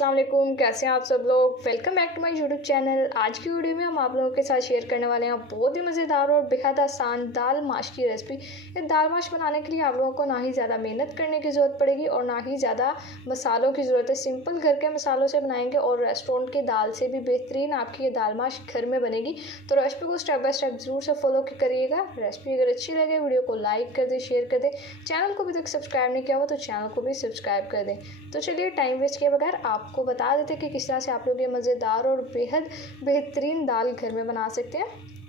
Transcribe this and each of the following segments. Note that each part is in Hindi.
अस्सलाम वालेकुम, कैसे हैं आप सब लोग। Welcome back to my YouTube channel. आज की वीडियो में हम आप लोगों के साथ शेयर करने वाले हैं बहुत ही मज़ेदार और बेहद आसान दाल माश की रेसिपी। ये दाल माश बनाने के लिए आप लोगों को ना ही ज़्यादा मेहनत करने की ज़रूरत पड़ेगी और ना ही ज़्यादा मसालों की ज़रूरत है। सिंपल घर के मसालों से बनाएंगे और रेस्टोरेंट की दाल से भी बेहतरीन आपकी ये दाल माश घर में बनेगी। तो रेसिपी को स्टेप बाय स्टेप ज़रूर से फॉलो करिएगा। रेसिपी अगर अच्छी लगे वीडियो को लाइक कर दें, शेयर कर दें। चैनल को अभी तक सब्सक्राइब नहीं किया हुआ तो चैनल को भी सब्सक्राइब कर दें। तो चलिए टाइम वेस्ट किए बगैर आपको बता देते हैं कि किस तरह से आप लोग ये मज़ेदार और बेहद बेहतरीन दाल घर में बना सकते हैं।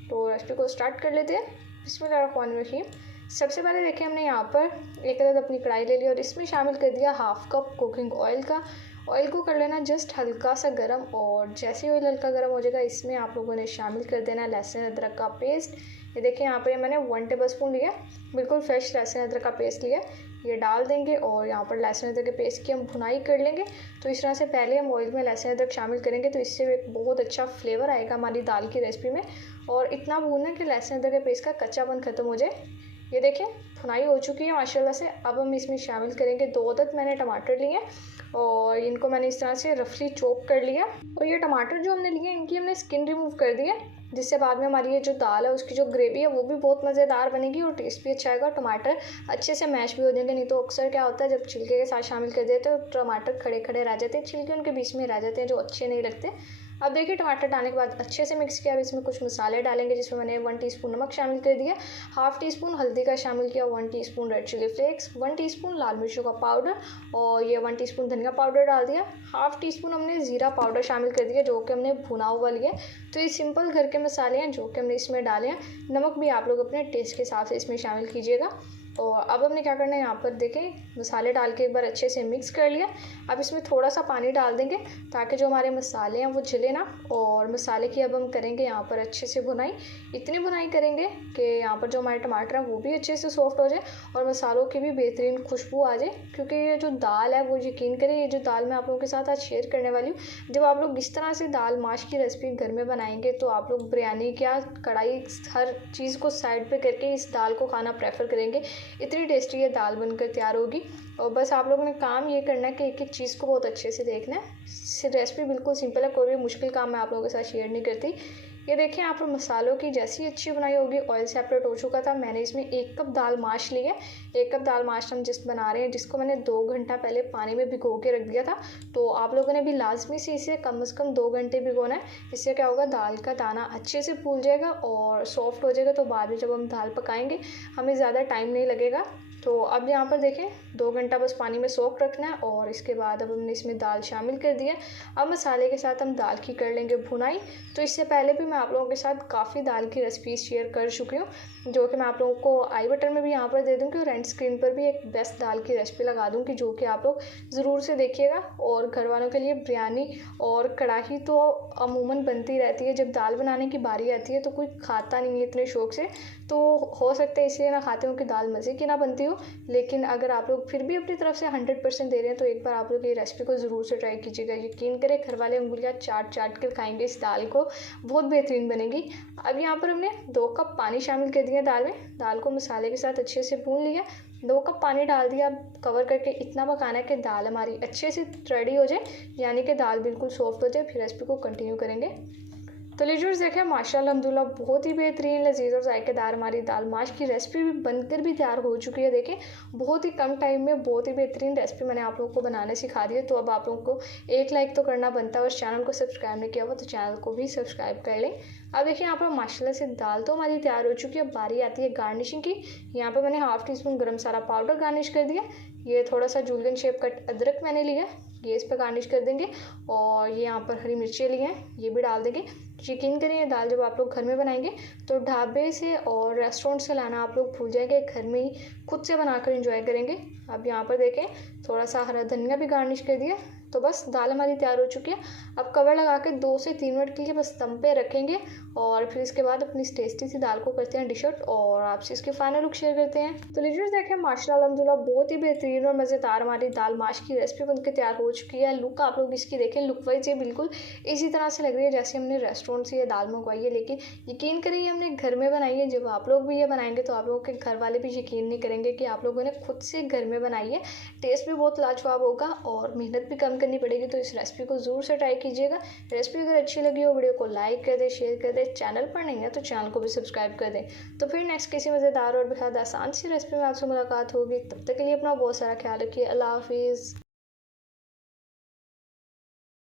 तो रेसिपी को स्टार्ट कर लेते हैं। बिस्मिल्लाहिर्रहमानिर्रहीम। सबसे पहले देखिए, हमने यहाँ पर एक अदद अपनी कढ़ाई ले ली और इसमें शामिल कर दिया हाफ़ कप कुकिंग ऑयल का। ऑयल को कर लेना जस्ट हल्का सा गर्म और जैसे ही ऑयल हल्का गर्म हो जाएगा इसमें आप लोगों ने शामिल कर देना लहसुन अदरक का पेस्ट। ये देखिए यहाँ पे मैंने 1 टेबल स्पून लिया, बिल्कुल फ्रेश लहसुन अदरक का पेस्ट लिया। ये डाल देंगे और यहाँ पर लहसुन अदरक के पेस्ट की हम भुनाई कर लेंगे। तो इस तरह से पहले हम ऑयल में लहसुन अदरक शामिल करेंगे तो इससे एक बहुत अच्छा फ्लेवर आएगा हमारी दाल की रेसिपी में। और इतना भूनना कि लहसुन अदरक के पेस्ट का कच्चापन ख़त्म हो जाए। ये देखिए भुनाई हो चुकी है माशाल्लाह से। अब हम इसमें शामिल करेंगे 2 अदद मैंने टमाटर लिए और इनको मैंने इस तरह से रफली चॉप कर लिया। और ये टमाटर जो हमने लिए इनकी हमने स्किन रिमूव कर दी है, जिससे बाद में हमारी ये जो दाल है उसकी जो ग्रेवी है वो भी बहुत मज़ेदार बनेगी और टेस्ट भी अच्छा आएगा। टमाटर अच्छे से मैश भी हो जाएंगे। नहीं तो अक्सर क्या होता है जब छिलके के साथ शामिल कर देते हैं तो टमाटर खड़े खड़े रह जाते हैं, छिलके उनके बीच में रह जाते हैं जो अच्छे नहीं लगते। अब देखिए टमाटर डालने के बाद अच्छे से मिक्स किया। अब इसमें कुछ मसाले डालेंगे जिसमें मैंने 1 टीस्पून नमक शामिल कर दिया, हाफ़ टी स्पून हल्दी का शामिल किया, 1 teaspoon red chilli flakes, 1 teaspoon लाल मिर्चों का पाउडर और ये 1 टीस्पून धनिया पाउडर डाल दिया। हाफ़ टी स्पून हमने ज़ीरा पाउडर शामिल कर दिया जो कि हमने भुना हुआ लिया। तो ये सिंपल घर के मसाले हैं जो कि हमने इसमें डाले हैं। नमक भी आप लोग अपने टेस्ट के हिसाब से इसमें शामिल कीजिएगा। और अब हमने क्या करना है, यहाँ पर देखें मसाले डाल के एक बार अच्छे से मिक्स कर लिया। अब इसमें थोड़ा सा पानी डाल देंगे ताकि जो हमारे मसाले हैं वो जले ना। और मसाले की अब हम करेंगे यहाँ पर अच्छे से भुनाई। इतनी भुनाई करेंगे कि यहाँ पर जो हमारे टमाटर हैं वो भी अच्छे से सॉफ्ट हो जाए और मसालों की भी बेहतरीन खुशबू आ जाए। क्योंकि ये जो दाल है वो यकीन करें ये जो दाल मैं आप लोगों के साथ आज शेयर करने वाली हूँ, जब आप लोग इस तरह से दाल माश की रेसिपी घर में बनाएंगे तो आप लोग बिरयानी क्या कढ़ाई हर चीज़ को साइड पर करके इस दाल को खाना प्रेफर करेंगे। इतनी टेस्टी ये दाल बनकर तैयार होगी। और बस आप लोगों ने काम ये करना है कि एक एक चीज़ को बहुत अच्छे से देखना है। रेसिपी बिल्कुल सिंपल है, कोई भी मुश्किल काम मैं आप लोगों के साथ शेयर नहीं करती। ये देखें यहाँ पर मसालों की जैसी अच्छी बनाई होगी, ऑयल सेपरेट हो चुका था। मैंने इसमें 1 कप दाल माश ली है। 1 कप दाल माश हम जिस बना रहे हैं जिसको मैंने 2 घंटा पहले पानी में भिगो के रख दिया था। तो आप लोगों ने भी लाजमी से इसे कम से कम 2 घंटे भिगोना है। इससे क्या होगा, दाल का दाना अच्छे से फूल जाएगा और सॉफ्ट हो जाएगा। तो बाद में जब हम दाल पकाएंगे हमें ज़्यादा टाइम नहीं लगेगा। तो अब यहाँ पर देखें 2 घंटा बस पानी में सोक रखना है और इसके बाद अब हमने इसमें दाल शामिल कर दिया। अब मसाले के साथ हम दाल की कर लेंगे भुनाई। तो इससे पहले भी मैं आप लोगों के साथ काफ़ी दाल की रेसिपीज शेयर कर चुकी हूँ जो कि मैं आप लोगों को आई बटन में भी यहाँ पर दे दूँगी और एंड स्क्रीन पर भी एक बेस्ट दाल की रेसिपी लगा दूँगी जो कि आप लोग ज़रूर से देखिएगा। और घर वालों के लिए बिरयानी और कढ़ाई तो अमूमन बनती रहती है, जब दाल बनाने की बारी आती है तो कोई खाता नहीं है इतने शौक़ से। तो हो सकता है इसलिए ना खाते हो कि दाल मज़े की ना बनती हो। लेकिन अगर आप लोग फिर भी अपनी तरफ से 100% दे रहे हैं तो एक बार आप लोग ये रेसिपी को ज़रूर से ट्राई कीजिएगा। यकीन करें घर वाले उंगलियां चाट चाट कर खाएंगे इस दाल को, बहुत बेहतरीन बनेगी। अब यहाँ पर हमने 2 कप पानी शामिल कर दिया दाल में। दाल को मसाले के साथ अच्छे से भून लिया। 2 कप पानी डाल दिया। अब कवर करके इतना पकाना है कि दाल हमारी अच्छे से रेडी हो जाए, यानी कि दाल बिल्कुल सॉफ्ट हो जाए। फिर रेसिपी को कंटिन्यू करेंगे। तो लीजिए देखें माशाल्लाह अल्हम्दुलिल्लाह बहुत ही बेहतरीन लजीज और जायकेदार हमारी दाल माश की रेसिपी भी बनकर भी तैयार हो चुकी है। देखें बहुत ही कम टाइम में बहुत ही बेहतरीन रेसिपी मैंने आप लोगों को बनाने सिखा दी है। तो अब आप लोगों को एक लाइक तो करना बनता है और चैनल को सब्सक्राइब नहीं किया हुआ तो चैनल को भी सब्सक्राइब कर लें। अब देखिए यहाँ पर माशाल्लाह से दाल तो हमारी तैयार हो चुकी है। अब बारी आती है गार्निशिंग की। यहाँ पर मैंने हाफ़ टी स्पून गर्म मसाला पाउडर गार्निश कर दिया। ये थोड़ा सा जूलियन शेप कट अदरक मैंने लिया, ये इस पर गार्निश कर देंगे। और ये यहाँ पर हरी मिर्चें ली हैं, ये भी डाल देंगे। यकीन करें ये दाल जब आप लोग घर में बनाएंगे तो ढाबे से और रेस्टोरेंट से लाना आप लोग भूल जाएंगे, घर में ही खुद से बनाकर एंजॉय करेंगे। अब यहाँ पर देखें थोड़ा सा हरा धनिया भी गार्निश कर दिया। तो बस दाल हमारी तैयार हो चुकी है। अब कवर लगा के 2 से 3 मिनट के लिए बस दम पे रखेंगे और फिर इसके बाद अपनी टेस्टी सी दाल को करते हैं डिश आउट और आपसे इसकी फाइनल लुक शेयर करते हैं। तो लीजिए देखें माशाल्लाह अल्हम्दुलिल्लाह बहुत ही बेहतरीन और मज़ेदार हमारी दाल माश की रेसिपी बनकर तैयार हो चुकी है। लुक आप लोग इसकी देखें, लुक वाइज ये बिल्कुल इसी तरह से लग रही है जैसे हमने रेस्टोरेंट से ये दाल मंगवाई है। लेकिन यकीन करिए हमने घर में बनाई है। जब आप लोग भी ये बनाएंगे तो आप लोगों के घर वाले भी यकीन नहीं करेंगे कि आप लोगों ने खुद से घर में बनाई है। टेस्ट भी बहुत लाजवाब होगा और मेहनत भी कम करनी पड़ेगी। तो इस रेसिपी को ज़रूर से ट्राई कीजिएगा। रेसिपी अगर अच्छी लगी हो वीडियो को लाइक कर दें, शेयर कर दें। चैनल पर नहीं है तो चैनल को भी सब्सक्राइब कर दें। तो फिर नेक्स्ट किसी मज़ेदार और बेहद आसान सी रेसिपी में आपसे मुलाकात होगी। तब तक के लिए अपना बहुत सारा ख्याल रखिए। अल्लाह हाफिज़।